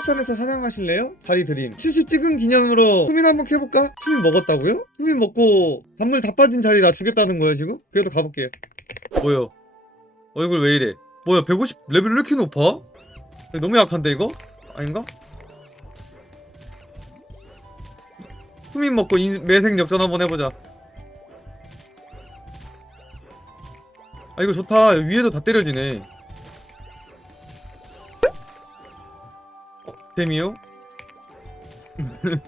까막산에서 사냥하실래요? 자리 드림 70 찍은 기념으로 투민 한번 캐볼까? 투민 먹었다고요? 투민 먹고 단물 다 빠진 자리 나 주겠다는 거예요 지금? 그래도 가볼게요 뭐요? 얼굴 왜 이래? 뭐야 150 레벨 왜 이렇게 높아? 너무 약한데 이거? 아닌가? 투민 먹고 인, 매생 역전 한번 해보자 아 이거 좋다 위에도 다 때려지네 어? 데미요?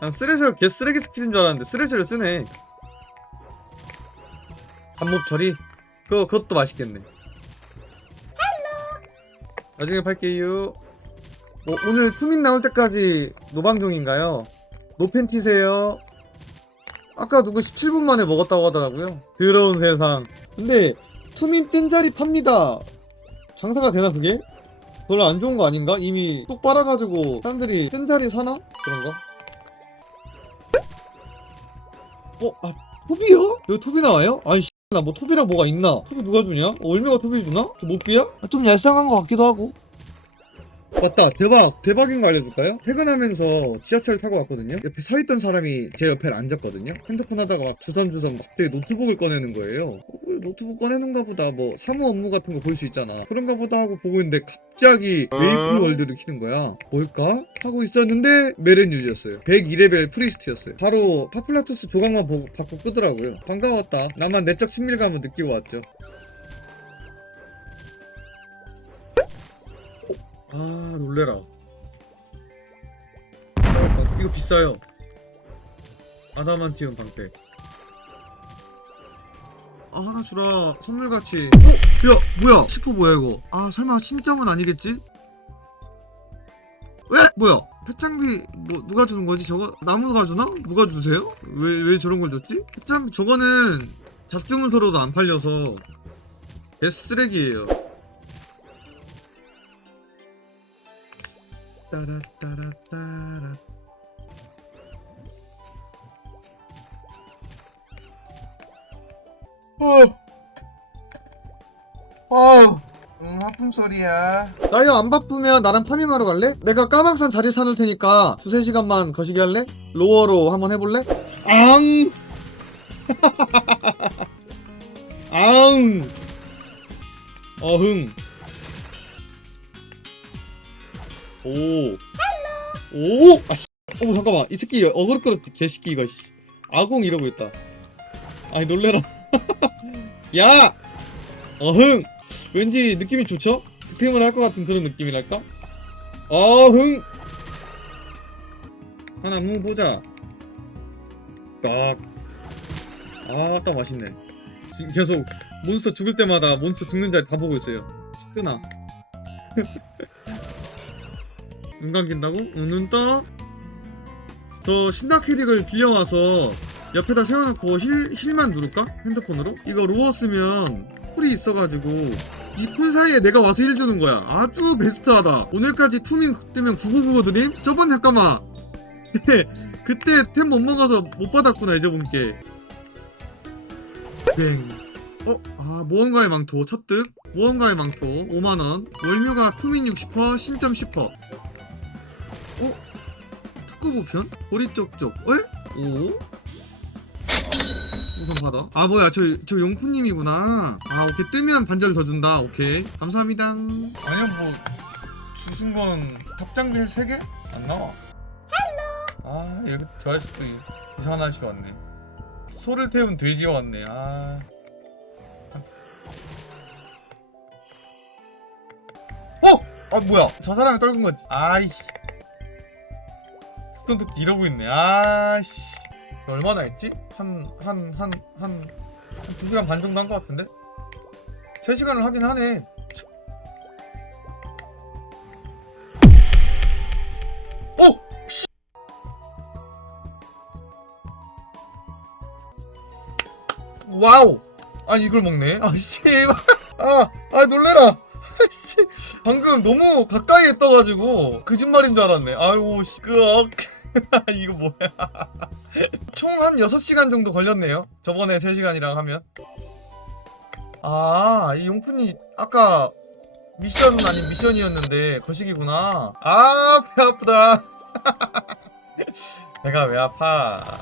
난 쓰레쉬를 개 쓰레기 스킬인 줄 알았는데 쓰레쉬를 쓰네 한몫 처리? 그거, 그것도 맛있겠네 나중에 팔게요 어, 오늘 투민 나올 때까지 노방종인가요? 노팬티세요 아까 누구 17분 만에 먹었다고 하더라고요. 더러운 세상. 근데 투민 뜬 자리 팝니다. 장사가 되나 그게? 별로 안 좋은 거 아닌가? 이미 뚝 빨아가지고 사람들이 뜬 자리 사나? 그런가? 어? 아 토비요? 여기 토비 나와요? 아니 나뭐 토비랑 뭐가 있나? 토비 누가 주냐? 어, 얼마가 토비 주나? 저 못비야? 아, 좀 얄쌍한 것 같기도 하고. 맞다 대박 대박인 거 알려줄까요? 퇴근하면서 지하철 타고 왔거든요 옆에 서있던 사람이 제 옆에 앉았거든요 핸드폰 하다가 막 주섬주섬 갑자기 노트북을 꺼내는 거예요 노트북 꺼내는가 보다 뭐 사무 업무 같은 거 볼 수 있잖아. 그런가 보다 하고 보고 있는데 갑자기 메이플 월드를 키는 거야. 뭘까? 하고 있었는데 메렌 유지였어요. 102레벨 프리스트였어요. 바로 파플라투스 조각만 보고 받고 끄더라고요. 반가웠다. 나만 내적 친밀감을 느끼고 왔죠. 아 놀래라. 이거 비싸요. 아다만티움 방패 아 하나 주라 선물같이 어? 야 뭐야 시포 뭐야 이거 아 설마 신점은 아니겠지? 왜? 뭐야 펫장비 뭐 누가 주는 거지 저거 나무가 주나? 누가 주세요? 왜 왜 저런 걸 줬지? 펫장비 저거는 잡주문서로도 안 팔려서 개 쓰레기예요 따라따라따라 어. 어. 응, 하품 소리야. 나야 안 바쁘면 나랑 파밍하러 갈래? 내가 까막산 자리 사놓을 테니까 두세 시간만 거시기 할래? 로어로 한번 해볼래? 앙! 앙! 어흥. 오. 오! 아, 씨. 어머, 잠깐만. 이 새끼 어그로 끌었지. 개새끼, 이거, 씨. 아공 이러고 있다. 아이, 놀래라. 야! 어흥! 왠지 느낌이 좋죠? 득템을 할 것 같은 그런 느낌이랄까? 어흥! 하나 무 보자. 딱. 아, 딱 맛있네. 지금 계속 몬스터 죽을 때마다 몬스터 죽는 자리 다 보고 있어요. 뜨나? 눈 감긴다고? 응, 눈 떠? 저 신다키릭을 빌려와서 옆에다 세워놓고 힐, 힐만 누를까? 핸드폰으로? 이거 로어 쓰면 쿨이 있어가지고 이쿨 사이에 내가 와서 힐 주는 거야 아주 베스트하다 오늘까지 투민 뜨면 9999 드림? 저번 잠깐만 그때 템 못 먹어서 못 받았구나 잊어본게 뱅 어? 아 모험가의 망토 첫득 모험가의 망토 5만원 월묘가 투민 60% 신점 10% 어? 특구부편? 고리 쪽쪽 에? 오? 우선 받아? 아 뭐야 저, 저 용푸님이구나. 아 오케이. 뜨면 반절 더 준다. 오케이. 감사합니다. 아니요 뭐 주신 건 탑장비 3개? 안 나와. 아 여기 저 아저씨도 이- 이상한 아저씨 왔네. 소를 태운 돼지가 왔네. 아. 어! 아 뭐야. 저 사람이 떨군 거지. 아이씨. 스톤토끼 이러고 있네. 아이씨 얼마나 했지? 한 한 한한한 2시간 반 정도 한 것 같은데? 3시간을 하긴 하네 오! 씨! 와우! 아니 이걸 먹네? 아 씨발 아, 아 놀래라 씨 방금 너무 가까이에 떠가지고 거짓말인 줄 알았네 아이고 씨그 어, 이거 뭐야? 총 한 6시간 정도 걸렸네요. 저번에 3시간이랑 하면. 아 이 용푼이 아까 미션 아닌 미션이었는데 거식이구나. 아 배 아프다. 배가 왜 아파